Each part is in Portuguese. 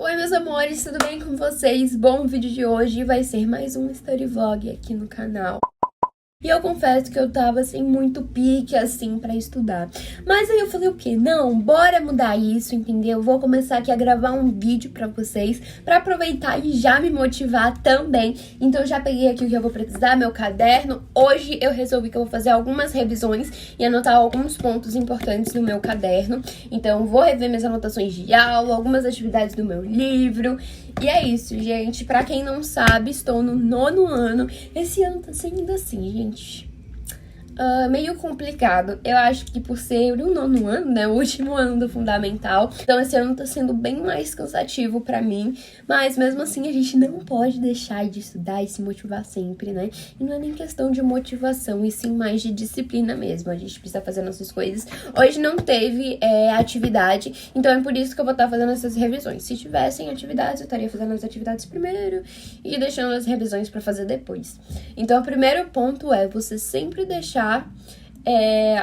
Oi, meus amores, tudo bem com vocês? Bom, o vídeo de hoje vai ser mais um story vlog aqui no canal. E eu confesso que eu tava, assim, muito pique, assim, pra estudar. Mas aí eu falei o quê? Não, bora mudar isso, entendeu? Vou começar aqui a gravar um vídeo pra vocês, pra aproveitar e já me motivar também. Então eu já peguei aqui o que eu vou precisar, meu caderno. Hoje eu resolvi que eu vou fazer algumas revisões e anotar alguns pontos importantes no meu caderno. Então vou rever minhas anotações de aula, algumas atividades do meu livro. E é isso, gente. Pra quem não sabe, estou no 9º ano. Esse ano tá sendo assim, gente. Meio complicado. Eu acho que por ser o 9º ano, né, o último ano do fundamental, então esse ano tá sendo bem mais cansativo pra mim, mas mesmo assim a gente não pode deixar de estudar e se motivar sempre, né? E não é nem questão de motivação, e sim mais de disciplina mesmo. A gente precisa fazer nossas coisas. Hoje não teve atividade, então é por isso que eu vou estar fazendo essas revisões. Se tivessem atividades, eu estaria fazendo as atividades primeiro e deixando as revisões pra fazer depois. Então o primeiro ponto é você sempre deixar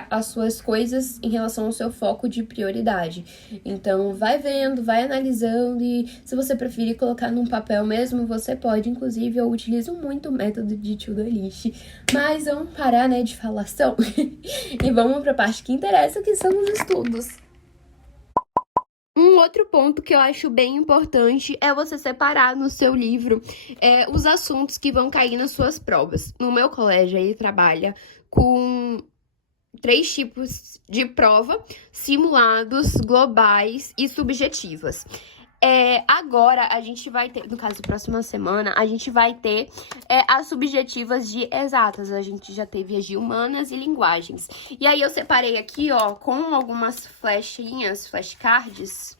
as suas coisas em relação ao seu foco de prioridade. Então, vai vendo, vai analisando e se você preferir colocar num papel mesmo, você pode. Inclusive, eu utilizo muito o método de to-do list. Mas vamos parar, né, de falação e vamos pra parte que interessa, que são os estudos. Um outro ponto que eu acho bem importante é você separar no seu livro os assuntos que vão cair nas suas provas. No meu colégio, ele trabalha com 3 tipos de prova: simulados, globais e subjetivas. Agora a gente vai ter, no caso, próxima semana, a gente vai ter as subjetivas de exatas. A gente já teve as de humanas e linguagens. E aí eu separei aqui, ó, com algumas flechinhas, flashcards.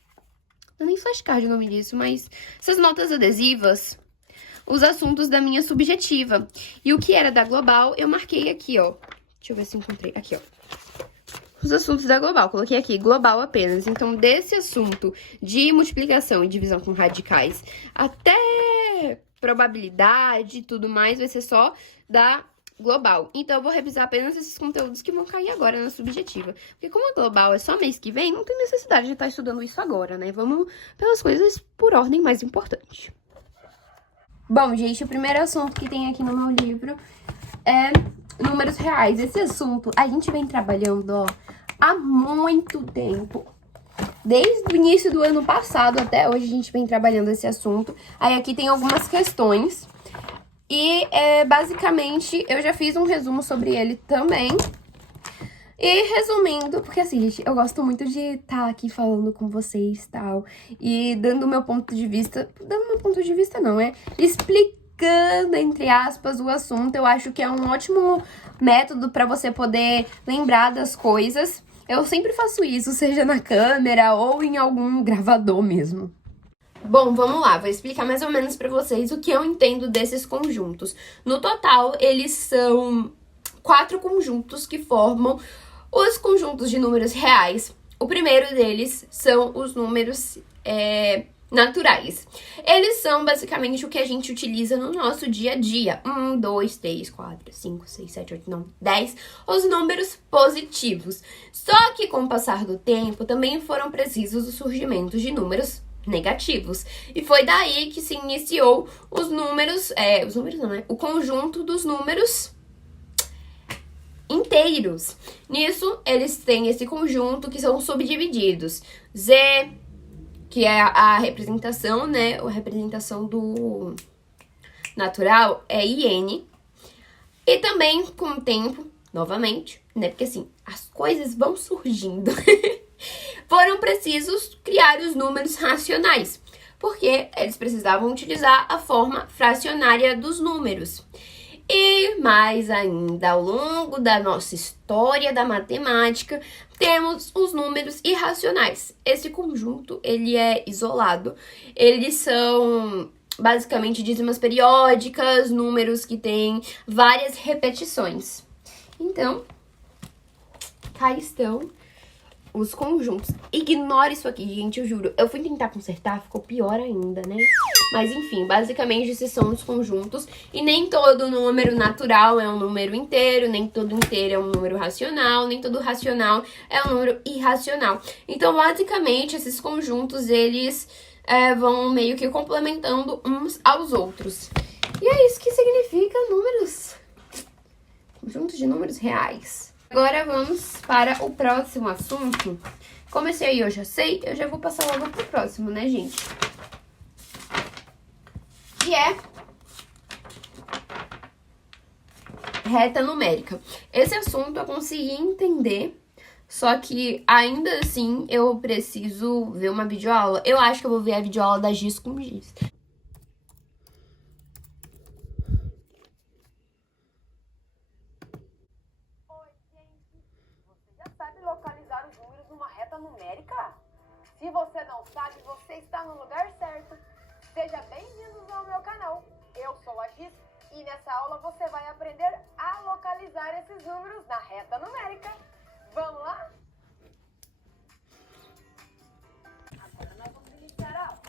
Não é nem flashcard o nome disso, mas essas notas adesivas, os assuntos da minha subjetiva. E o que era da global, eu marquei aqui, ó. Deixa eu ver se encontrei. Aqui, ó. Os assuntos da global. Coloquei aqui, global apenas. Então, desse assunto de multiplicação e divisão com radicais até probabilidade e tudo mais, vai ser só da global. Então, eu vou revisar apenas esses conteúdos que vão cair agora na subjetiva. Porque como a global é só mês que vem, não tem necessidade de estar estudando isso agora, né? Vamos pelas coisas por ordem mais importante. Bom, gente, o primeiro assunto que tem aqui no meu livro é números reais. Esse assunto a gente vem trabalhando, ó, há muito tempo. Desde o início do ano passado até hoje a gente vem trabalhando esse assunto. Aí aqui tem algumas questões. E, basicamente, eu já fiz um resumo sobre ele também. E resumindo, porque assim, gente, eu gosto muito de estar aqui falando com vocês e tal. E dando o meu ponto de vista. Dando meu ponto de vista não, explicando, entre aspas, o assunto. Eu acho que é um ótimo método para você poder lembrar das coisas. Eu sempre faço isso, seja na câmera ou em algum gravador mesmo. Bom, vamos lá, vou explicar mais ou menos pra vocês o que eu entendo desses conjuntos. No total, eles são 4 conjuntos que formam os conjuntos de números reais. O primeiro deles são os números naturais. Eles são basicamente o que a gente utiliza no nosso dia a dia. 1, 2, 3, 4, 5, 6, 7, 8, 9, 10. Os números positivos. Só que com o passar do tempo, também foram precisos o surgimento de números negativos. E foi daí que se iniciou os números... os números não, né? O conjunto dos números inteiros. Nisso, eles têm esse conjunto que são subdivididos. Z, que é a representação, né? A representação do natural é IN. E também, com o tempo, novamente, né? Porque assim, as coisas vão surgindo. Foram precisos criar os números racionais, porque eles precisavam utilizar a forma fracionária dos números. E mais ainda, ao longo da nossa história da matemática, temos os números irracionais. Esse conjunto, ele é isolado. Eles são basicamente dízimas periódicas, números que têm várias repetições. Então, cá estão os conjuntos. Ignora isso aqui, gente, eu juro. Eu fui tentar consertar, ficou pior ainda, né? Mas enfim, basicamente esses são os conjuntos. E nem todo número natural é um número inteiro, nem todo inteiro é um número racional, nem todo racional é um número irracional. Então, basicamente, esses conjuntos, eles vão meio que complementando uns aos outros. E é isso que significa números. Conjunto de números reais. Agora vamos para o próximo assunto. Como esse aí eu já sei, eu já vou passar logo pro próximo, né, gente? Que é reta numérica. Esse assunto eu consegui entender, só que ainda assim eu preciso ver uma videoaula. Eu acho que eu vou ver a videoaula da Giz com Giz. Oi, gente. Você já sabe localizar os números numa reta numérica? Se você não sabe, você está no lugar certo. Seja bem-vindos ao meu canal. Eu sou a Giz e nessa aula você vai aprender a localizar esses números na reta numérica. Vamos lá? Agora nós vamos iniciar a aula.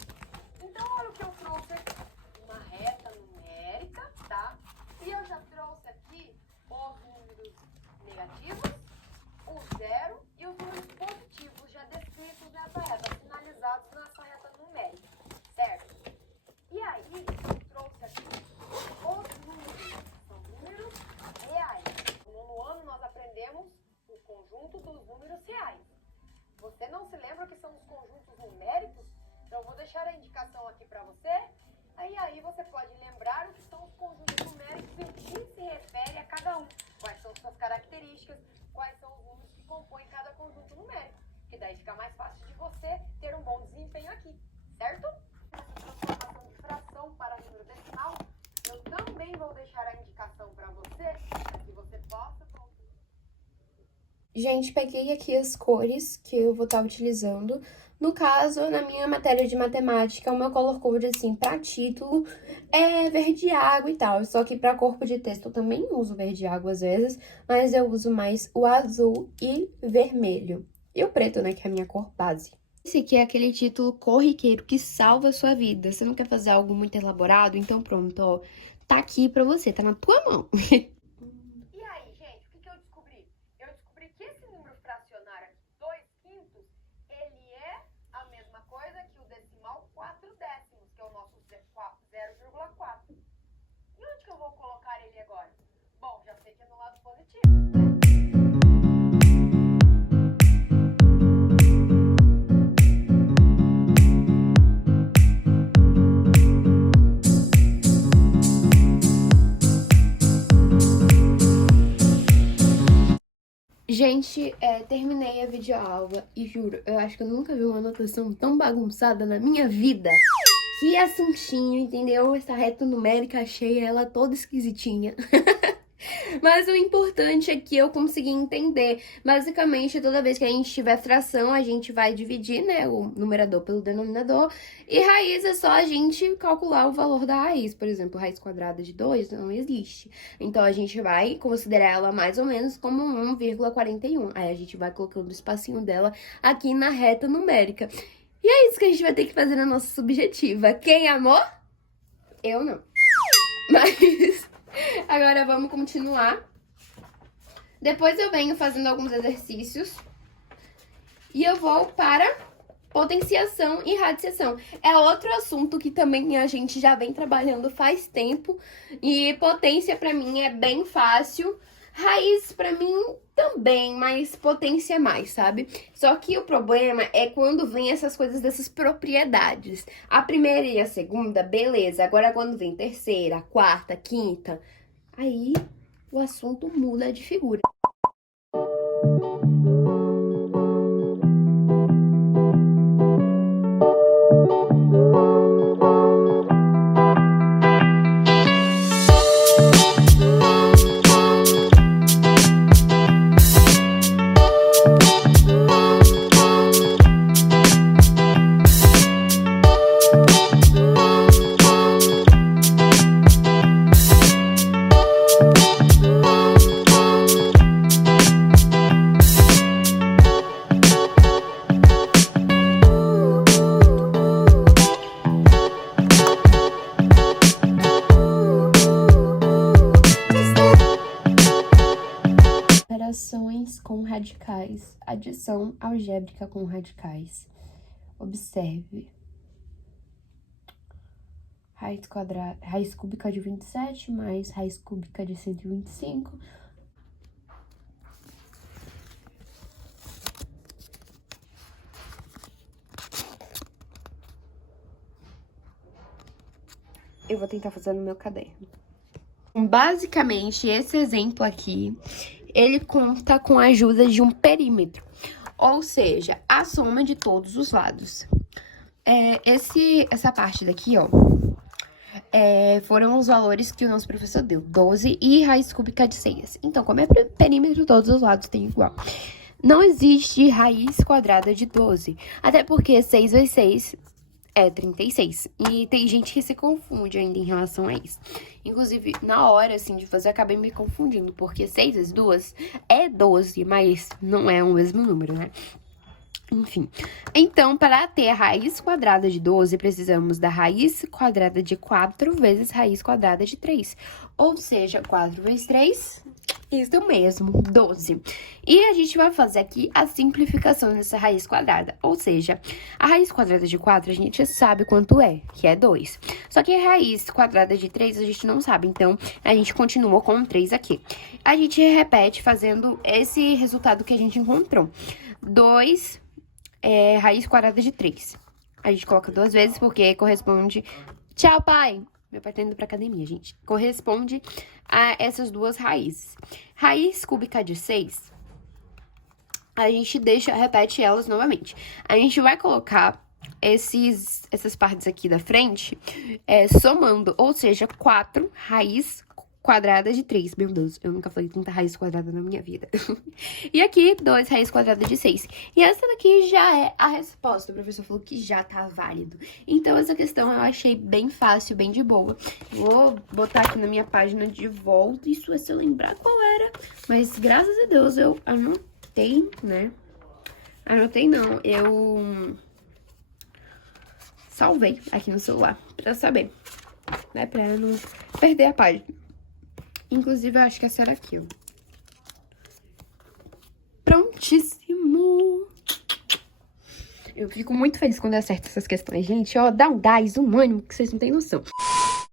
Então, olha o que eu trouxe aqui. Uma reta numérica, tá? E eu já trouxe aqui os números negativos, o zero e os números positivos já descritos nessa reta, finalizados nessa reta numérica, certo? E aí, eu trouxe aqui os números, são números reais. No ano nós aprendemos o conjunto dos números reais. Você não se lembra o que são os conjuntos numéricos? Então eu vou deixar a indicação aqui para você. Aí você pode lembrar o que são os conjuntos numéricos e o que se refere a cada um. Quais são suas características, quais são os números que compõem cada conjunto numérico. Que daí fica mais fácil de você ter um bom desempenho aqui, certo? Essa transformação de fração para número decimal, eu também vou deixar a indicação para você, para que você possa... Gente, peguei aqui as cores que eu vou estar utilizando. No caso, na minha matéria de matemática, o meu color code, assim, para título é verde água e tal. Só que para corpo de texto eu também uso verde água às vezes, mas eu uso mais o azul e vermelho. E o preto, né, que é a minha cor base. Esse aqui é aquele título corriqueiro que salva a sua vida. Você não quer fazer algo muito elaborado? Então pronto, ó. Tá aqui pra você, tá na tua mão. E aí, gente, o que eu descobri? Eu descobri que esse número fracionário aqui, 2/5, ele é a mesma coisa que o decimal 4/10, que é o nosso 0,4. E onde que eu vou colocar ele agora? Bom, já sei que é no lado positivo. Gente, terminei a videoaula e juro, eu acho que eu nunca vi uma anotação tão bagunçada na minha vida. Que assuntinho, entendeu? Essa reta numérica, achei ela toda esquisitinha. Mas o importante é que eu consegui entender. Basicamente, toda vez que a gente tiver fração, a gente vai dividir, né, o numerador pelo denominador. E raiz é só a gente calcular o valor da raiz. Por exemplo, raiz quadrada de 2 não existe. Então, a gente vai considerar ela mais ou menos como 1,41. Aí, a gente vai colocando o espacinho dela aqui na reta numérica. E é isso que a gente vai ter que fazer na nossa subjetiva. Quem, amor? Eu não. Mas... agora vamos continuar. Depois eu venho fazendo alguns exercícios. E eu vou para potenciação e radiciação. É outro assunto que também a gente já vem trabalhando faz tempo. E potência pra mim é bem fácil. Raiz pra mim também, mas potência mais, sabe? Só que o problema é quando vem essas coisas dessas propriedades. A primeira e a segunda, beleza. Agora quando vem terceira, quarta, quinta, aí o assunto muda de figura. Operações com radicais, adição algébrica com radicais. Observe. raiz cúbica de 27 mais raiz cúbica de 125. Eu vou tentar fazer no meu caderno. Basicamente, esse exemplo aqui, ele conta com a ajuda de um perímetro. Ou seja, a soma de todos os lados. Essa parte daqui, ó, foram os valores que o nosso professor deu. 12 e raiz cúbica de 6. Então, como é perímetro, todos os lados têm igual. Não existe raiz quadrada de 12. Até porque 6 vezes 6 é 36. E tem gente que se confunde ainda em relação a isso. Inclusive, na hora, assim, de fazer, eu acabei me confundindo. Porque 6 vezes 2 é 12, mas não é o mesmo número, né? Enfim. Então, para ter a raiz quadrada de 12, precisamos da raiz quadrada de 4 vezes raiz quadrada de 3. Ou seja, 4 vezes 3... Isso mesmo, 12. E a gente vai fazer aqui a simplificação dessa raiz quadrada. Ou seja, a raiz quadrada de 4 a gente sabe quanto é, que é 2. Só que a raiz quadrada de 3 a gente não sabe, então a gente continua com 3 aqui. A gente repete fazendo esse resultado que a gente encontrou. 2 raiz quadrada de 3. A gente coloca 2 vezes porque corresponde... Tchau, pai! Meu pai tá indo pra academia, gente. Corresponde a essas duas raízes. Raiz cúbica de 6, a gente repete elas novamente. A gente vai colocar essas partes aqui da frente somando, ou seja, 4 raiz quadrada de 3. Meu Deus, eu nunca falei tanta raiz quadrada na minha vida. E aqui, 2 raiz quadrada de 6. E essa daqui já é a resposta. O professor falou que já tá válido. Então, essa questão eu achei bem fácil, bem de boa. Vou botar aqui na minha página de volta. Isso é se eu lembrar qual era. Mas, graças a Deus, eu anotei, né? Anotei não, eu salvei aqui no celular pra saber, né? Pra não perder a página. Inclusive, eu acho que essa era aqui, ó. Prontíssimo! Eu fico muito feliz quando eu acerto essas questões, gente. Ó, dá um gás, um ânimo que vocês não têm noção.